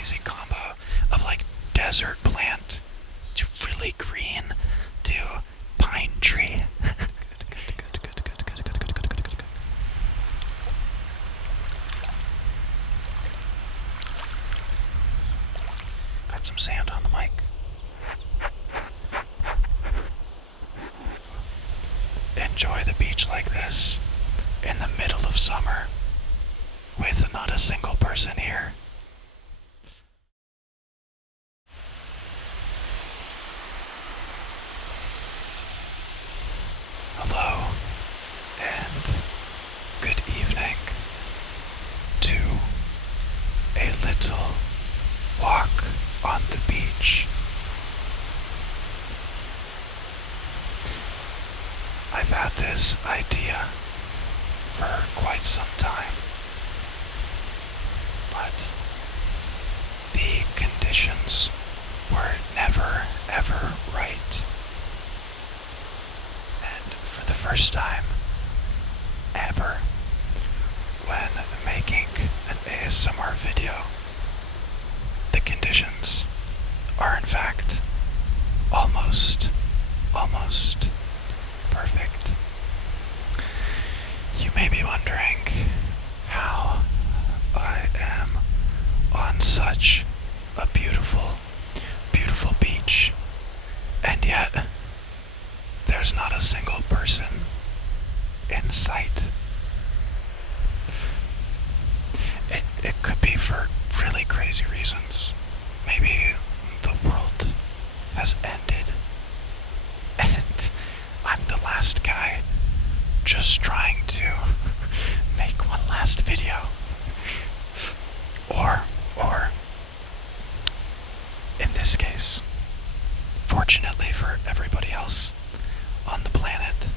crazy combo of like desert plant to really green to pine tree. Good. Got some sand on the mic. Enjoy the beach like this in the middle of summer with not a single person here. Hello and good evening to a little walk on the beach. I've had this idea for quite some time, but the conditions were never ever right. And for the first time ever, when making an ASMR video, the conditions are in fact almost perfect. You may be wondering how I am on such a beautiful beach, and yet there's not a single person in sight. It could be for really crazy reasons. Maybe the world has ended and I'm the last guy just trying to make one last video. Or in this case, fortunately for everybody else on the planet,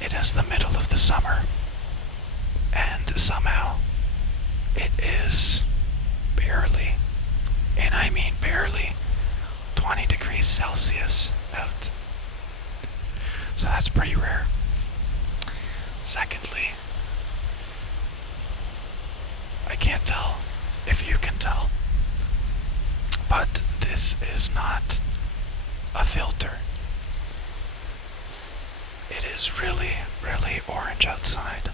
it is the middle of the summer, and somehow it is barely, and I mean barely, 20 degrees Celsius out. So that's pretty rare. Secondly, I can't tell if you can tell, but this is not a filter. It is really orange outside,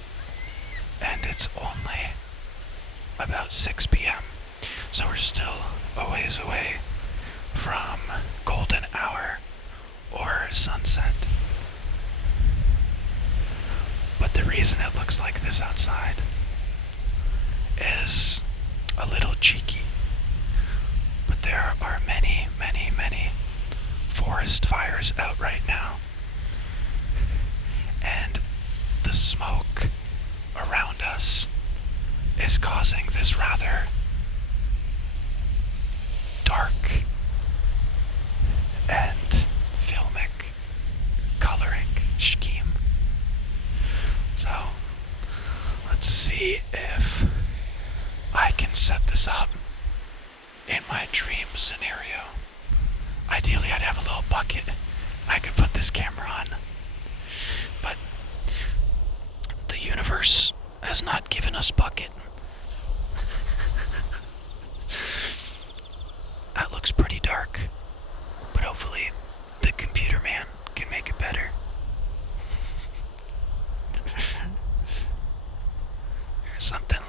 and it's only about 6 p.m. So we're still a ways away from golden hour or sunset. But the reason it looks like this outside is a little cheeky. But there are many forest fires out right now. And the smoke around us is causing this rather dark and filmic coloring scheme. So let's see if I can set this up in my dream scenario. Ideally, I'd have a little bucket I could put this camera on, but the universe has not given us bucket. That looks pretty dark, but hopefully the computer man can make it better. Something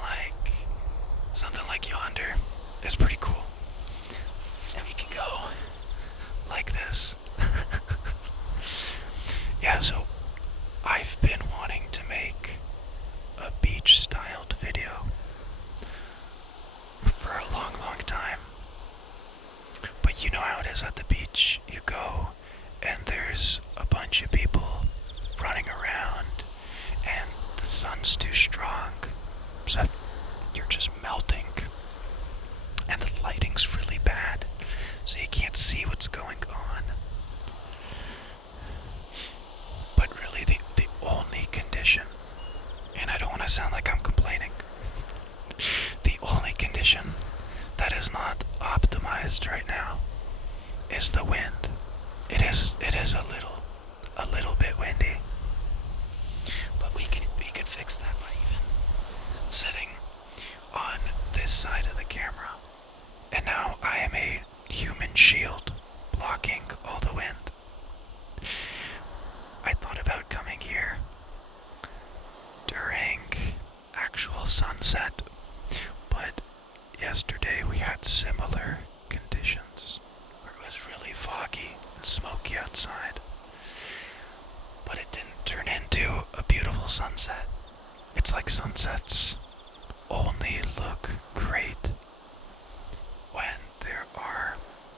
like yonder is pretty cool. And we can go like this. Yeah, so I've been wanting to make a beach-styled video for a long time. But you know how it is at the beach. You go and there's a bunch of people running around and the sun's too strong. So you're just melting. And the lighting's really bad. So you can't see what's going on. But really the only condition, and I don't want to sound like I'm complaining, the only condition that is not optimized right now is the wind. It is a little bit windy. But we could fix that by even sitting on this side of the camera. And now I am a human shield blocking all the wind. I thought about coming here during actual sunset, but yesterday we had similar conditions where it was really foggy and smoky outside. But it didn't turn into a beautiful sunset. It's like sunsets only look great when there are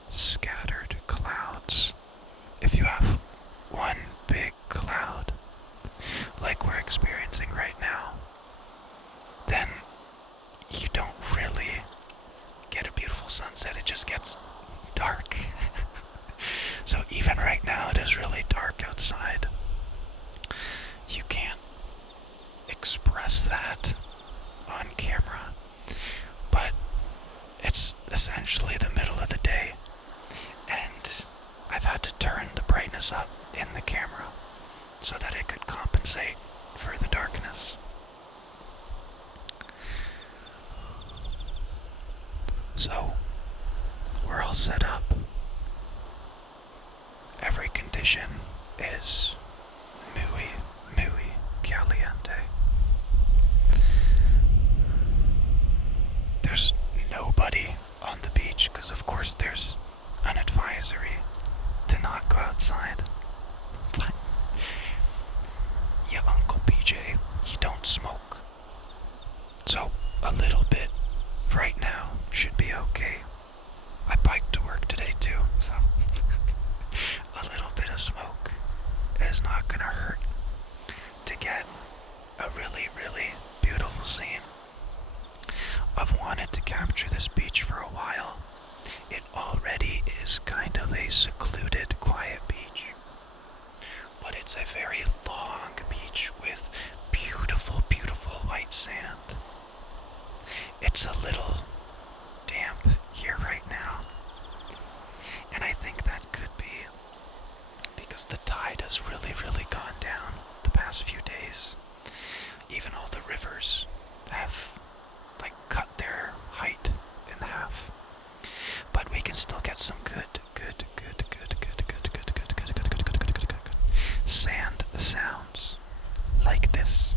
scattered clouds. If you have one big cloud, like we're experiencing right now, then you don't really get a beautiful sunset. It just gets dark. So even right now it is really dark outside. You can't express that on camera, but it's essentially the middle of the day, and I've had to turn the brightness up in the camera so that it could compensate for the darkness. So, we're all set up. Every condition is muy caliente. There's nobody on the beach because of course there's an advisory to not go outside. But your Uncle PJ, you don't smoke. So a little bit right now should be okay. I biked to work today too, so a little bit of smoke is not gonna hurt to get a really, really beautiful scene. I've wanted to capture this beach for a while. It already is kind of a secluded, quiet beach. But it's a very long beach with beautiful, beautiful white sand. It's a little damp here right now. And I think that could be because the tide has really, really gone down the past few days. Even all the rivers have cut their height in half. But we can still get some good sand sounds like this.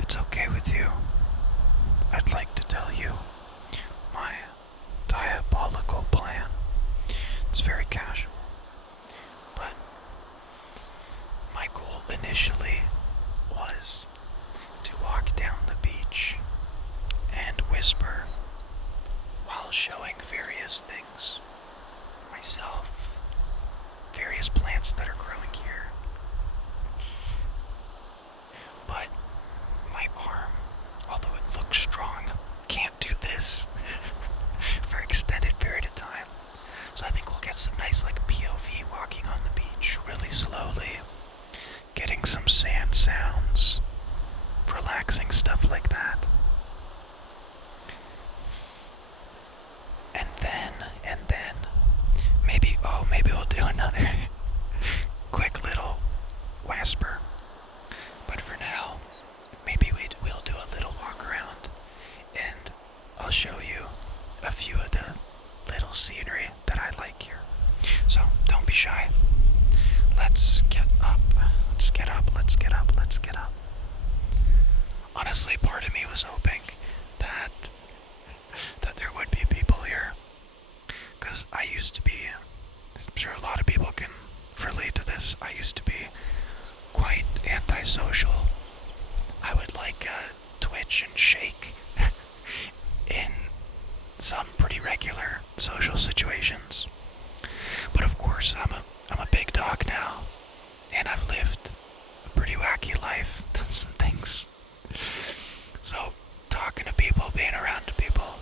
It's okay with you, I'd like to tell you my diabolical plan. It's very casual, but my goal initially was to walk down the beach and whisper while showing various things. Myself, various plants that are growing here. But my arm, although it looks strong, can't do this for an extended period of time. So I think we'll get some nice POV walking on the beach really slowly, getting some sand sounds, relaxing stuff like that. And then, maybe we'll do another quick little whisper. But for now, maybe we'll do a little walk around, and I'll show you a few of the little scenery that I like here. So don't be shy. Let's get up. Let's get up. Let's get up. Let's get up. Honestly, part of me was hoping that there would be people here, because I used to be, I'm sure a lot of people can relate to this, I used to be quite antisocial. I would twitch and shake in some pretty regular social situations. But of course, I'm a big dog now, and I've lived a pretty wacky life. Some things. So talking to people, being around people,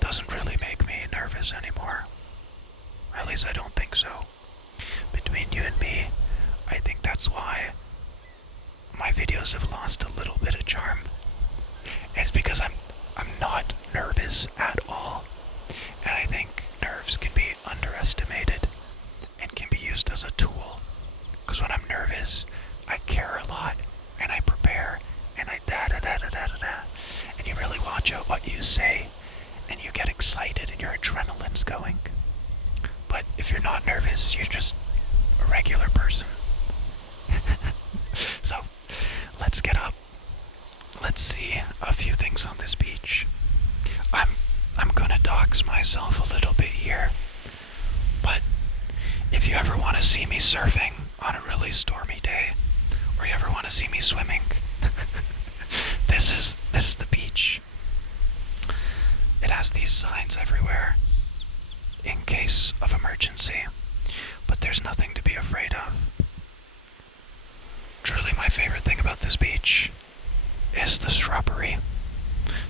doesn't really make me nervous anymore. At least I don't think so. Between you and me, I think that's why my videos have lost a little bit of charm. It's because I'm not nervous at all. And I think nerves can be underestimated and can be used as a tool. Because when I'm nervous, I care a lot and I prepare and I da da da da da da da. And you really watch out what you say and you get excited and your adrenaline's going. But if you're not nervous, you're just a regular person. So, let's get up. Let's see a few things on this beach. I'm gonna dox myself a little bit here, but if you ever want to see me surfing on a really stormy day, or you ever want to see me swimming, this is the beach. It has these signs everywhere in case of emergency, but there's nothing to be afraid of. Truly, my favorite thing about this beach is the shrubbery.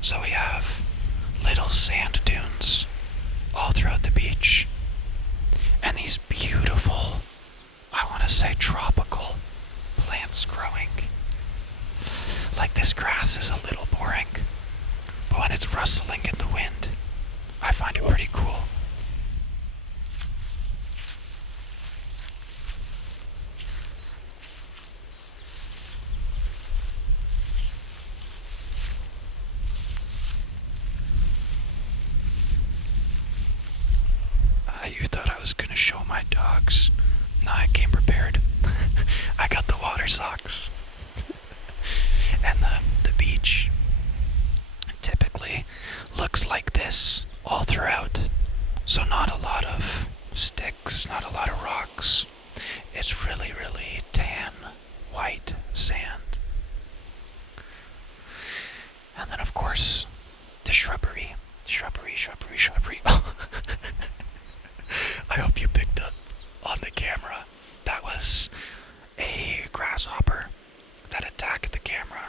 So we have little sand dunes all throughout the beach, and these beautiful, I want to say tropical plants growing. Like this grass is a little boring, but when it's rustling in the wind, I find it pretty cool. You thought I was gonna show my dogs. No, I came prepared. I got the water socks. And the beach typically looks like this all throughout. So not a lot of sticks, not a lot of rocks. It's really, really tan, white sand. And then of course, the shrubbery. Shrubbery. Oh. I hope you picked up on the camera. That was a grasshopper that attacked the camera.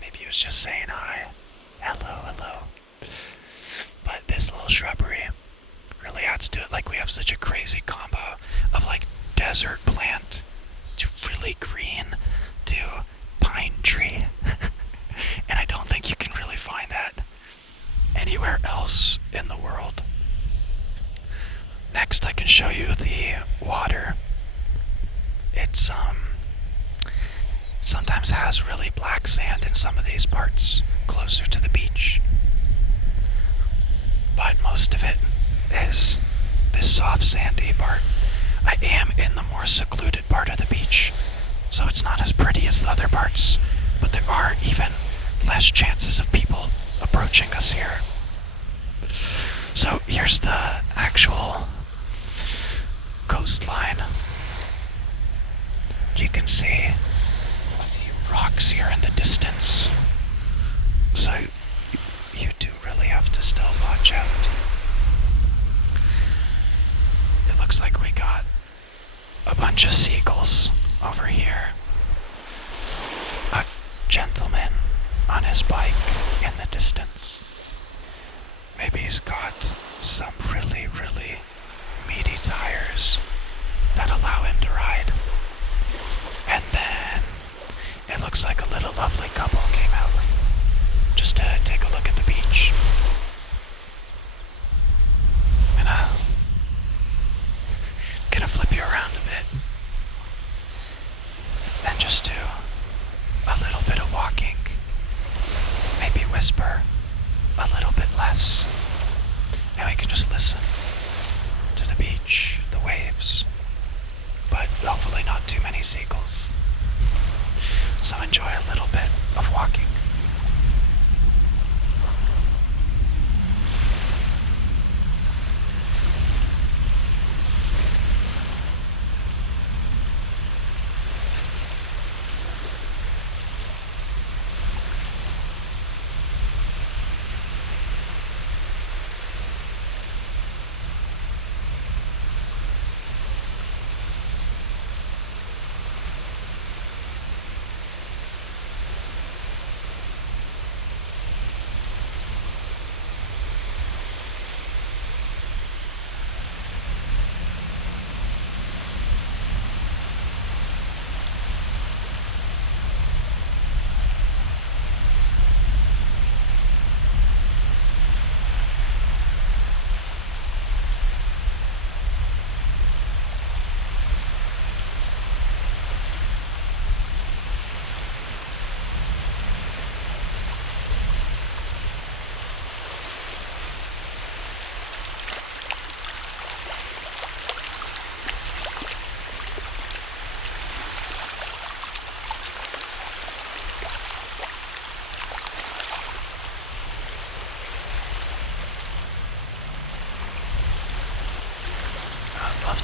Maybe he was just saying hi. Hello. But this little shrubbery really adds to it. Like, we have such a crazy combo of like desert plant to really green to pine tree. And I don't think you can really find that anywhere else in the world. Next, I can show you the water. It's sometimes has really black sand in some of these parts closer to the beach, but most of it is this soft sandy part. I am in the more secluded part of the beach, so it's not as pretty as the other parts, but there are even less chances of people approaching us here. So here's the actual coastline. You can see a few rocks here in the distance, so you do really have to still watch out. It looks like we got a bunch of seagulls over here. A gentleman on his bike in the distance. Maybe he's got some really, really meaty tires that allow him to ride. And then it looks like a little lovely couple came out just to take a look at the beach. And gonna flip you around a bit and just do a little bit of walking. Maybe whisper a little bit less, and we can just listen to the beach, the waves, but hopefully not too many seagulls. So enjoy a little bit of walking.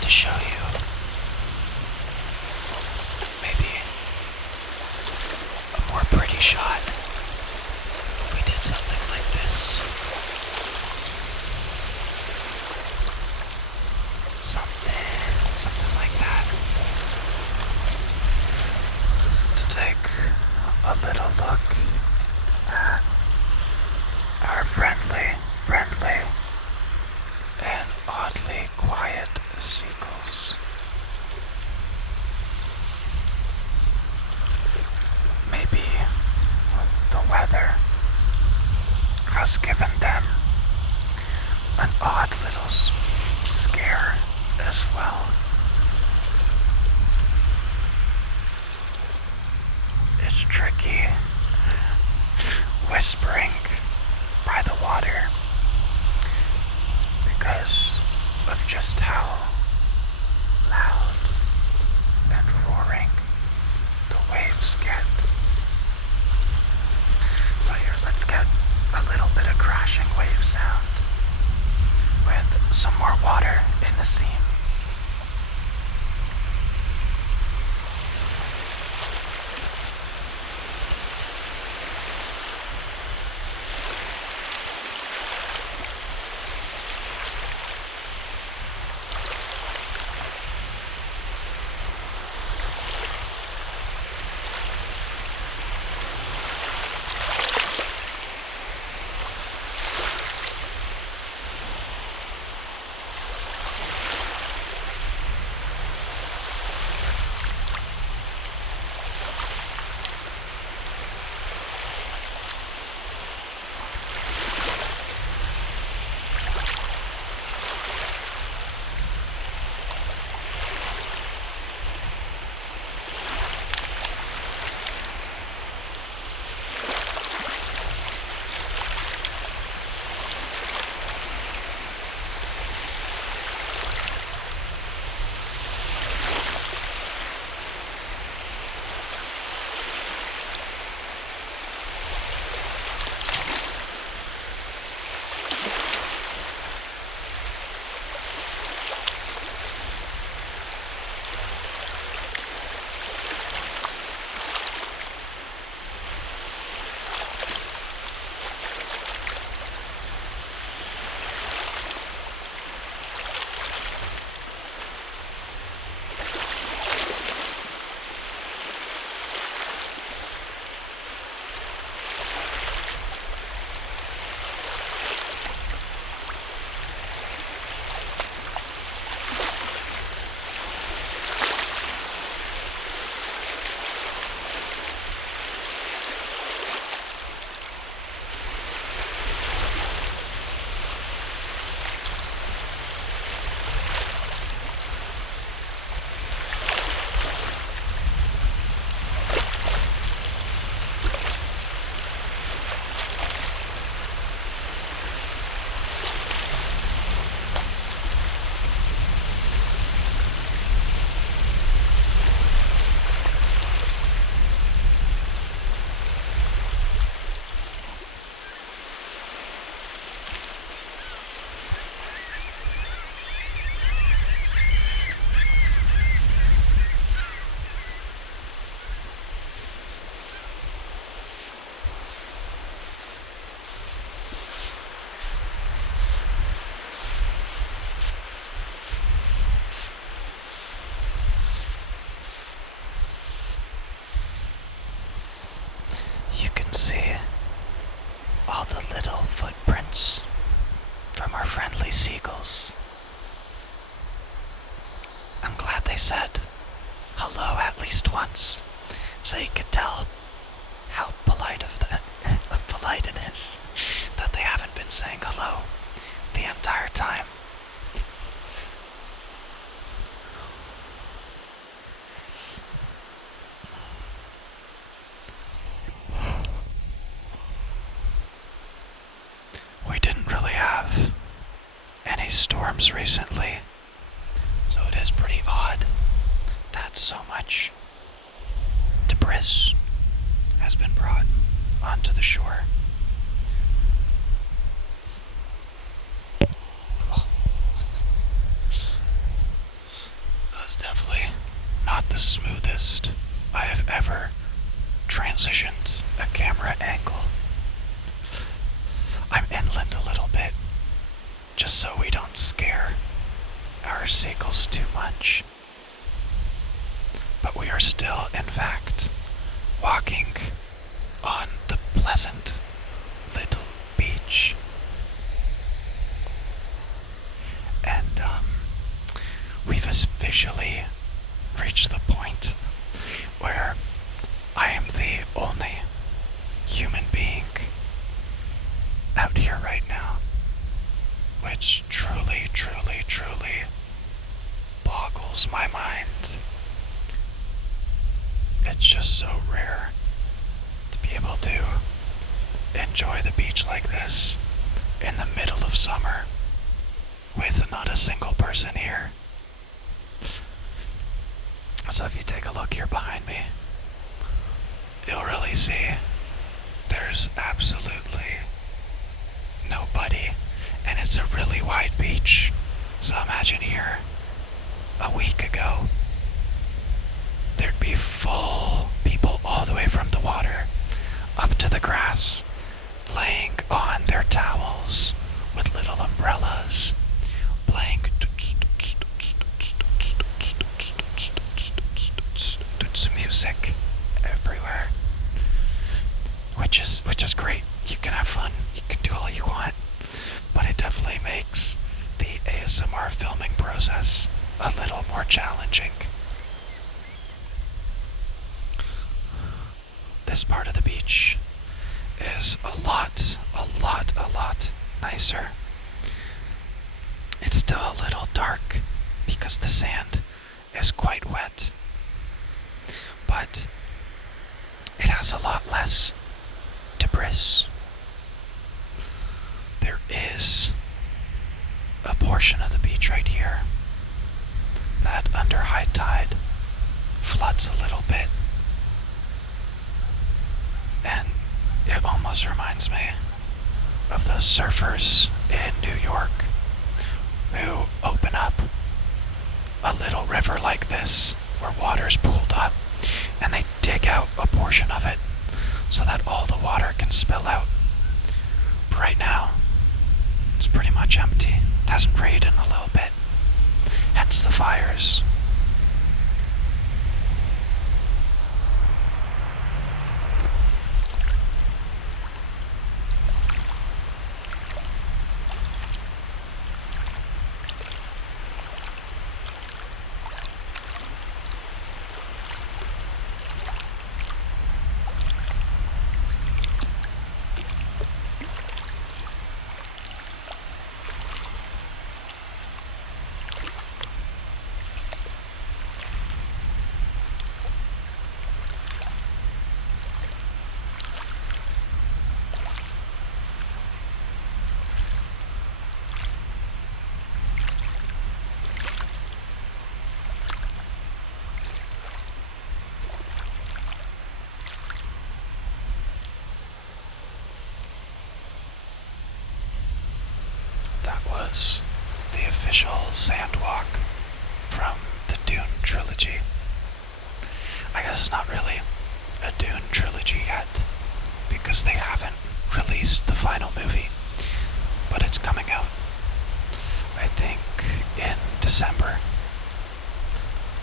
to show you maybe a more pretty shot. We did something like this. Something like that. To take a little look at our friendly, and oddly quiet seagulls. Maybe the weather has given them an odd little scare as well. It's tricky whispering by the water because of just how loud and roaring the waves get. So here, let's get a little bit of crashing wave sound with some more water in the seam. From our friendly seagulls. I'm glad they said hello at least once, so you could tell how polite it is that they haven't been saying hello the entire time. We didn't really have any storms recently, so it is pretty odd that so much debris has been brought onto the shore. the smoothest I have ever transitioned a camera angle. I'm inland a little bit, just so we don't scare our seagulls too much. But we are still, in fact, walking on the pleasant little beach. And we've officially reached the point where I am the only human being out here right now, which truly, truly, truly boggles my mind. It's just so rare to be able to enjoy the beach like this in the middle of summer with not a single person here. So if you take a look here behind me, you'll really see there's absolutely nobody, and it's a really wide beach. So imagine here a week ago, there'd be full people all the way from the water up to the grass, laying on their towels with little umbrellas, playing some music everywhere, which is great. You can have fun, you can do all you want, but it definitely makes the ASMR filming process a little more challenging. This part of the beach is a lot nicer. It's still a little dark because the sand is quite wet, but it has a lot less debris. There is a portion of the beach right here that under high tide floods a little bit, and it almost reminds me of those surfers in New York who open up a little river like this where water's pooled up, and they dig out a portion of it so that all the water can spill out. But right now, it's pretty much empty. It hasn't rained in a little bit, hence the fires. Was the official Sandwalk from the Dune trilogy. I guess it's not really a Dune trilogy yet because they haven't released the final movie, but it's coming out, I think, in December.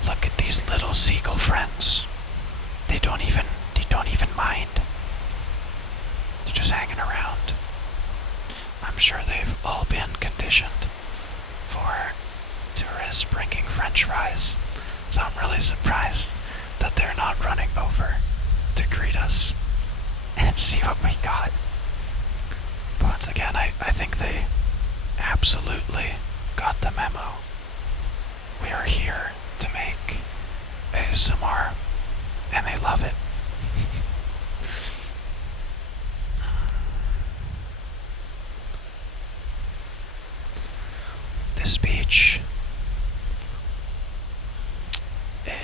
Look at these little seagull friends. They don't even mind. They're just hanging around. I'm sure they've all been conditioned for tourists bringing French fries, so I'm really surprised that they're not running over to greet us and see what we got. But once again, I think they absolutely got the memo. We are here to make ASMR, and they love it. This beach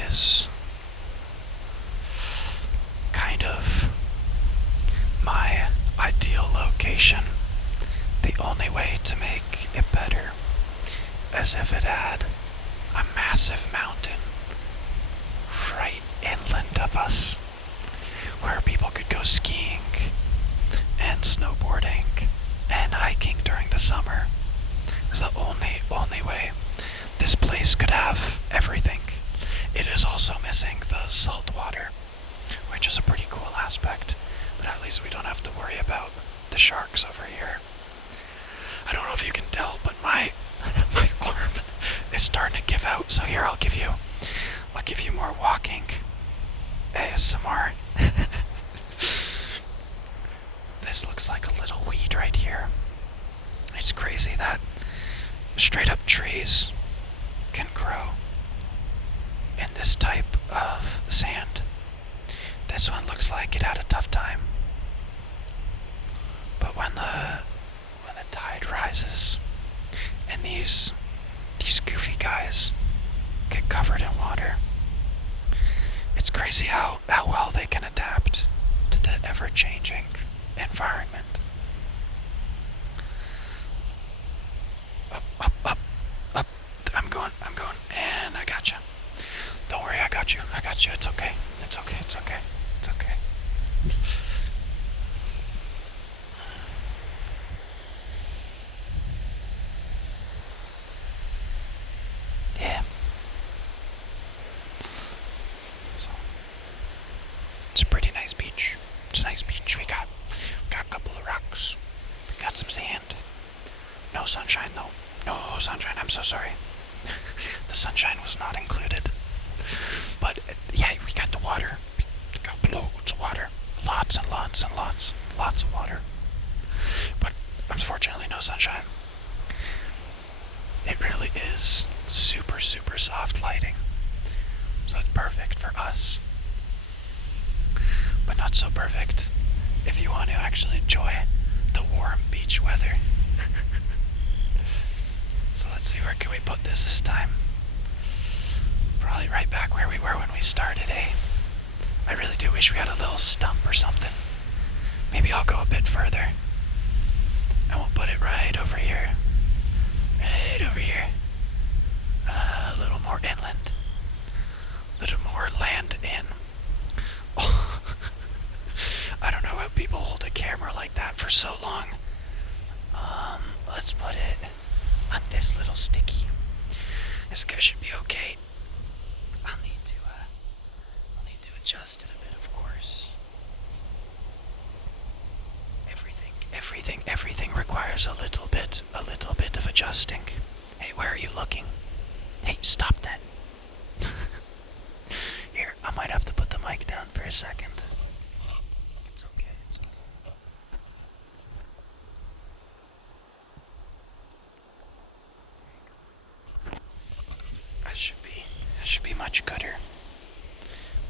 is kind of my ideal location. The only way to make it better is if it had a massive mountain could have everything. It is also missing the salt water, which is a pretty cool aspect, but at least we don't have to worry about the sharks over here. I don't know if you can tell, but my my arm is starting to give out, so here I'll give you more walking ASMR. This looks like a little weed right here. It's crazy that straight up trees can grow in this type of sand. This one looks like it had a tough time. But when the tide rises and these goofy guys get covered in water, it's crazy how well they can adapt to the ever-changing environment. Up. I'm going, and I got you. Don't worry, I got you. It's okay. It's okay. Yeah. So, it's a pretty nice beach. It's a nice beach. We got a couple of rocks. We got some sand. No sunshine though. No sunshine. I'm so sorry. The sunshine was not included. But yeah, we got the water. We got loads of water. Lots and lots and lots. Lots of water. But unfortunately no sunshine. It really is super, super soft lighting. So it's perfect for us. But not so perfect if you want to actually enjoy the warm beach weather. So let's see, where can we put this time? Probably right back where we were when we started, eh? I really do wish we had a little stump or something. Maybe I'll go a bit further. And we'll put it right over here. Right over here. A little more inland. A little more land in. Oh. I don't know how people hold a camera like that for so long. Let's put it on this little sticky. This guy should be okay. I'll need to adjust it a bit, of course. Everything requires a little bit of adjusting. Hey, where are you looking? Hey, stop that. Here, I might have to put the mic down for a second. It's okay. That should be much gooder.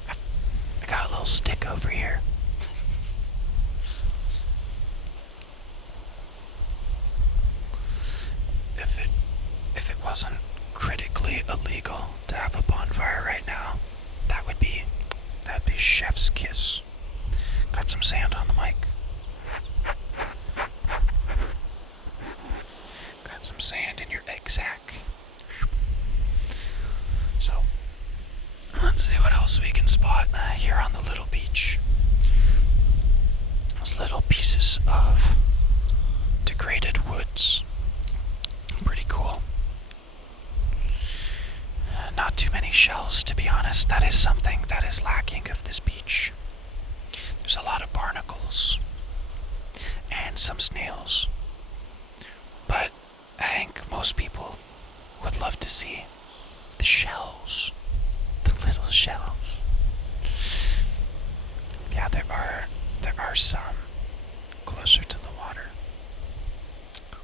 I got a little stick over here. If it wasn't critically illegal to have a bonfire right now, that'd be chef's kiss. Got some sand on the mic. Got some sand in your egg sack. So, let's see what else we can spot here on the little beach. Those little pieces of degraded woods. Pretty cool. Not too many shells, to be honest. That is something that is lacking of this beach. There's a lot of barnacles and some snails. But I think most people would love to see the shells. The little shells. Yeah, there are some closer to the water.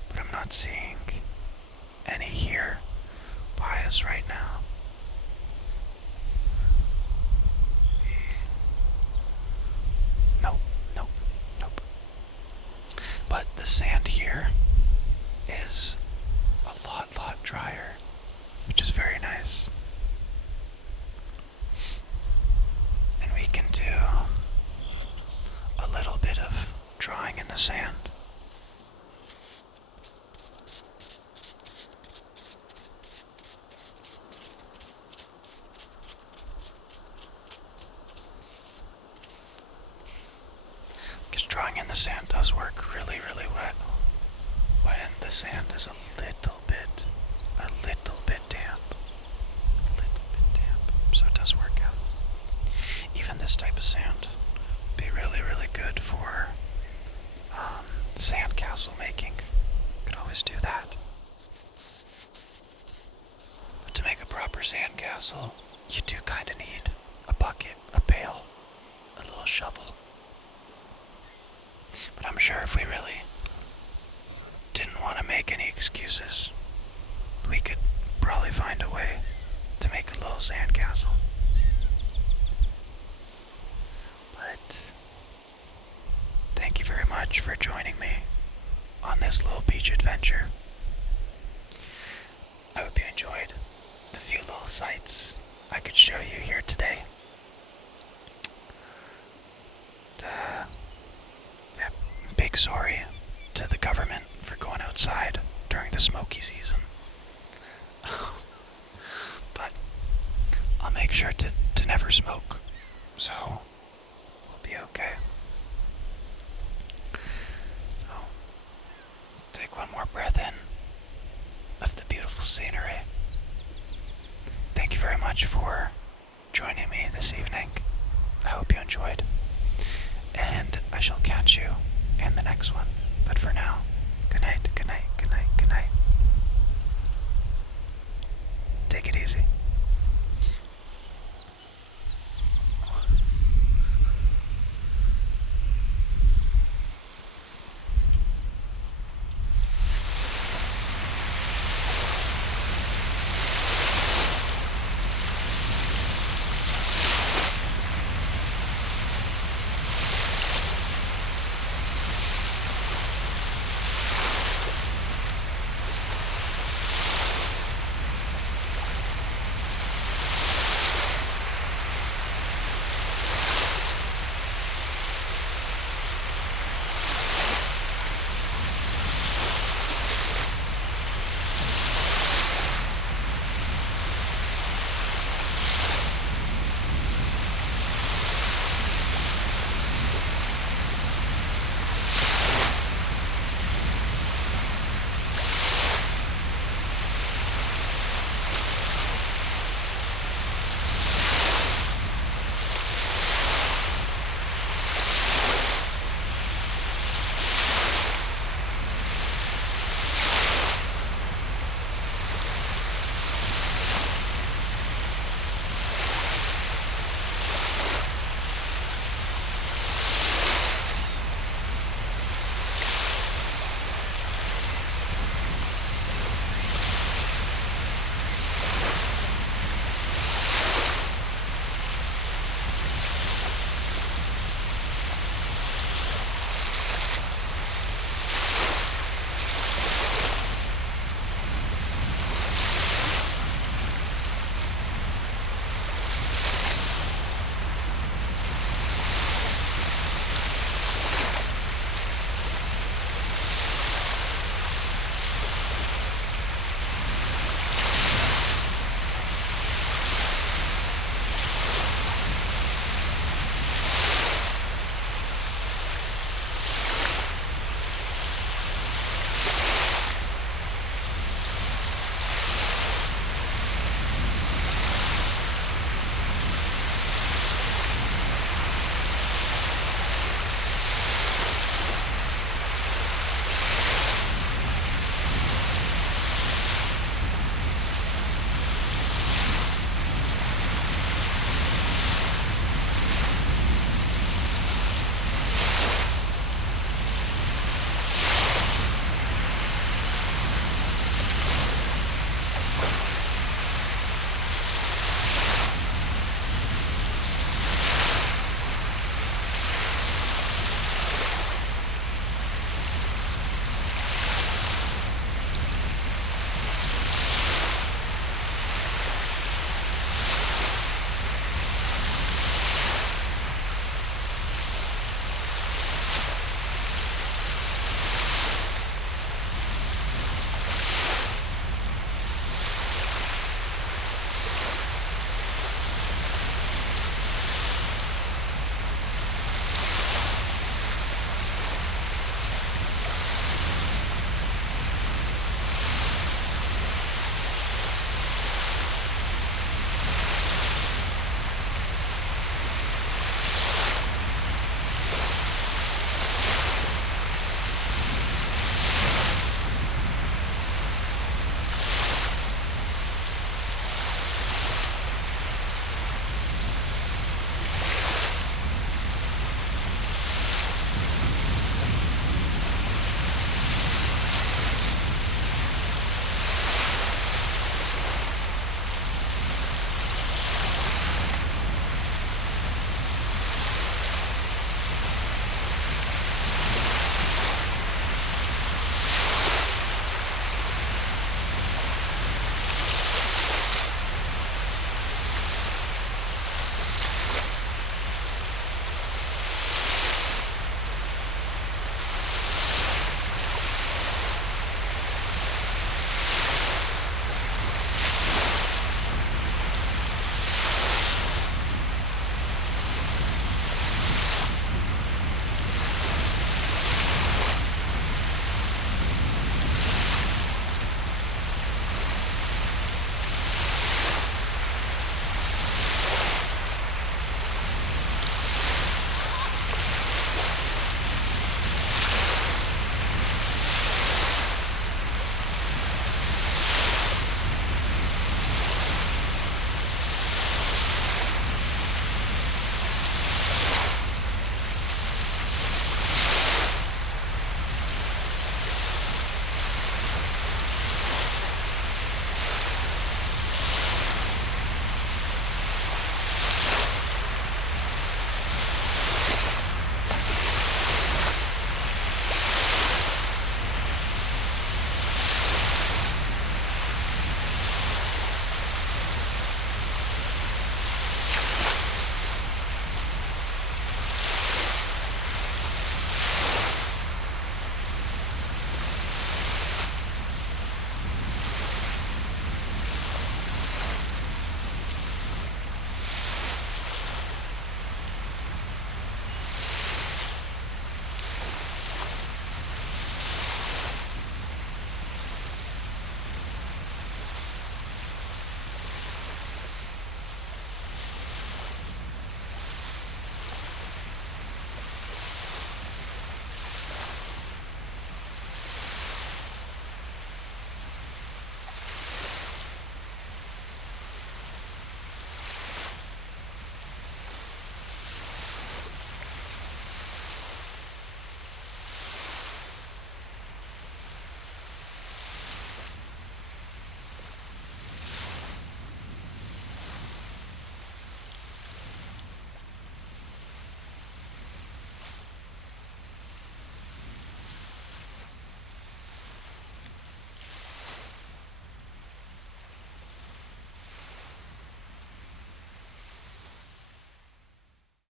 But I'm not seeing any here by us right now. Nope. But the sand here is a lot drier, which is very nice. And we can do a little bit of drawing in the sand. Drawing in the sand does work really well when the sand is a little bit damp. so it does work out. Even this type of sand would be really, really good for sandcastle making. Could always do that. But to make a proper sandcastle, you do kind of need a bucket, a pail, a little shovel. But I'm sure if we really didn't want to make any excuses, we could probably find a way to make a little sandcastle. But thank you very much for joining me on this little beach adventure. I hope you enjoyed the few little sights I could show you here today. Big sorry to the government for going outside during the smoky season. But I'll make sure to never smoke, so we'll be okay. So, take one more breath in of the beautiful scenery. Thank you very much for joining me this evening. I hope you enjoyed, and I shall catch you in the next one. But for now, good night, good night, good night, good night. Take it easy.